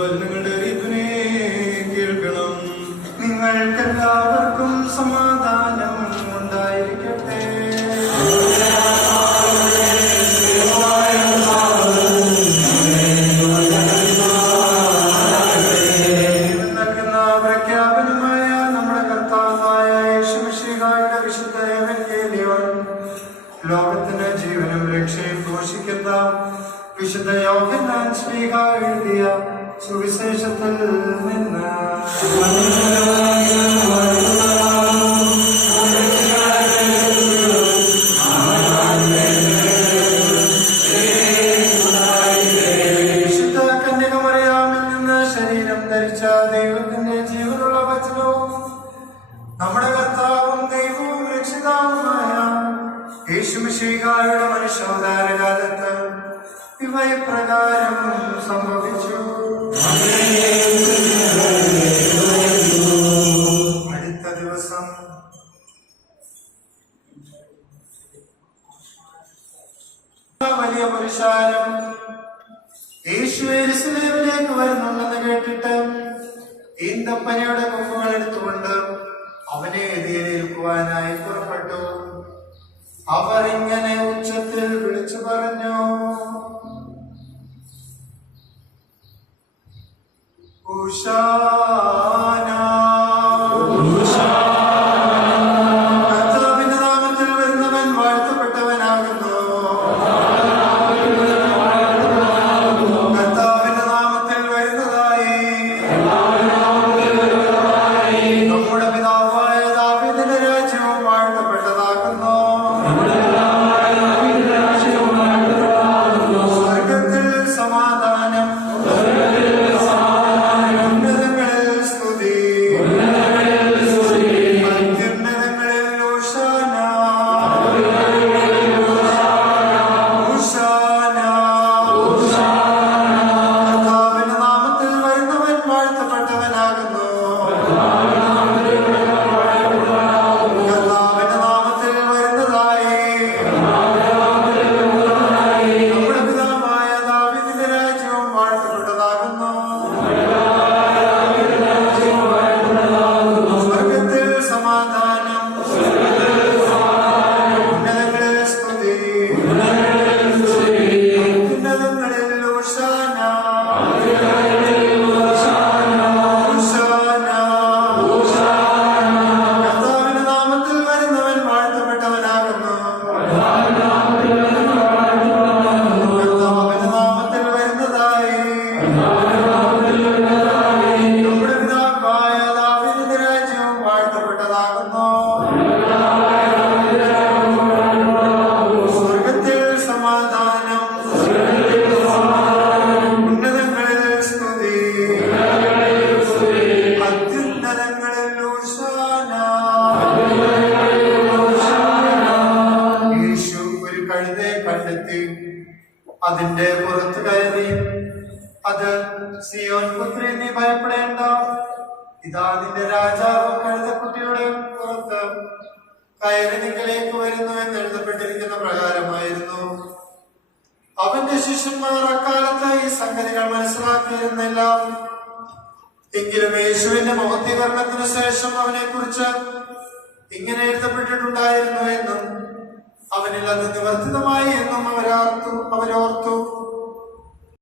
വചനങ്ങളുടെ അറിയിപ്പിനെ കേൾക്കണം. നിങ്ങൾക്കെല്ലാവർക്കും സമാധാനം ഉണ്ടായിരിക്കട്ടെ. നൽകുന്ന പ്രഖ്യാപനമായ നമ്മുടെ കർത്താവായ യേശുമിശിഹായുടെ വിശുദ്ധ എവങ്കേലിയോൻ ലോകത്തിന് ജീവനും രക്ഷയും ഘോഷിക്കുന്ന വിശുദ്ധ യോഹന്നാൻ ശ്ലീഹ എഴുതിയ സുവിശേഷത്തിൽ നിന്ന് വിശുദ്ധ കന്യകമറിയാമിൽ നിന്ന് ശരീരം ധരിച്ച ദൈവത്തിന്റെ ജീവനുള്ള വചനവും നമ്മുടെ കർത്താവും ദൈവവും രക്ഷിതാവുമായ യേശുമിശിഹായുടെ മനുഷ്യാവതാരകാലത്ത് ഇവ ഇപ്രകാരം സംഭവിച്ചു. അടുത്ത ദിവസം വലിയ പുരുഷാരം യേശു യെരൂശലേമിലേക്ക് വരുന്നുണ്ടെന്ന് കേട്ടിട്ട് ഈന്തപ്പനയുടെ കൊമ്പുകൾ എടുത്തുകൊണ്ട് അവനെ എതിരേൽക്കുവാനായി പുറപ്പെട്ടു. അവർ ഇങ്ങനെ ഉച്ചത്തിൽ വിളിച്ചു പറഞ്ഞു, ഹോശാന, കർത്താവിന്റെ നാമത്തിൽ വരുന്നവൻ വാഴ്ത്തപ്പെട്ടവനാകുന്നു. കർത്താവിന്റെ നാമത്തിൽ വരുന്നതായി നമ്മുടെ പിതാവായ ദാവീദിന്റെ രാജ്യവും വാഴ്ത്തപ്പെട്ടതാകുന്നു. സ്വർഗ്ഗത്തിൽ സമാധാനം, ഉന്നതങ്ങളിൽ സ്തുതി, അത്യുന്നതങ്ങളിൽ ഹോശാന, ഹോശാന. കർത്താവിന്റെ നാമത്തിൽ വരുന്നവൻ വാഴ്ത്തപ്പെട്ടവനാകുന്നു. കർത്താവിന്റെ നാമത്തിൽ വരുന്നതായി നമ്മുടെ പിതാവായ ദാവീദിന്റെ രാജ്യവും വാഴ്ത്തപ്പെട്ടതാകുന്നു. സ്വർഗ്ഗത്തിൽ സമാധാനം, ഉന്നതങ്ങളിൽ സ്തുതി, അത്യുന്നതങ്ങളിൽ ഹോശാന, ഹോശാന. കർത്താവിന്റെ നാമത്തിൽ വരുന്നവൻ വാഴ്ത്തപ്പെട്ടവനാകുന്നു. കർത്താവിന്റെ നാമത്തിൽ വരുന്നതായി നമ്മുടെ പിതാവായ ദാവീദിന്റെ രാജ്യവും വാഴ്ത്തപ്പെട്ടതാകുന്നു. സ്വർഗ്ഗത്തിൽ സമാധാനം, ഉന്നതങ്ങളിൽ സ്തുതി, അത്യുന്നതങ്ങളിൽ ഹോശാന. യേശു ഒരു കഴുതയെ കണ്ടെത്തി അതിന്റെ പുറത്ത് കയറി, അത് സിയോൻ പുത്രി, നീ ഭയപ്പെടേണ്ട, ഇതാ നിന്റെ രാജാവ് കഴുതക്കുട്ടിയുടെ പുറത്ത് കയറി നിങ്ങളിലേക്ക് വരുന്നു എന്ന് എഴുതപ്പെട്ടിരിക്കുന്ന പ്രകാരമായിരുന്നു. അവന്റെ ശിഷ്യന്മാർ അക്കാലത്ത് ഈ സംഗതികൾ മനസ്സിലാക്കിയിരുന്നില്ല. എങ്കിലും യേശുവിന്റെ മഹത്വീകരണത്തിനു ശേഷം അവനെ കുറിച്ച് ഇങ്ങനെ എഴുതപ്പെട്ടിട്ടുണ്ടായിരുന്നു എന്നും അവനിൽ അത് നിവർത്തിതമായി എന്നും അവരോർത്തു.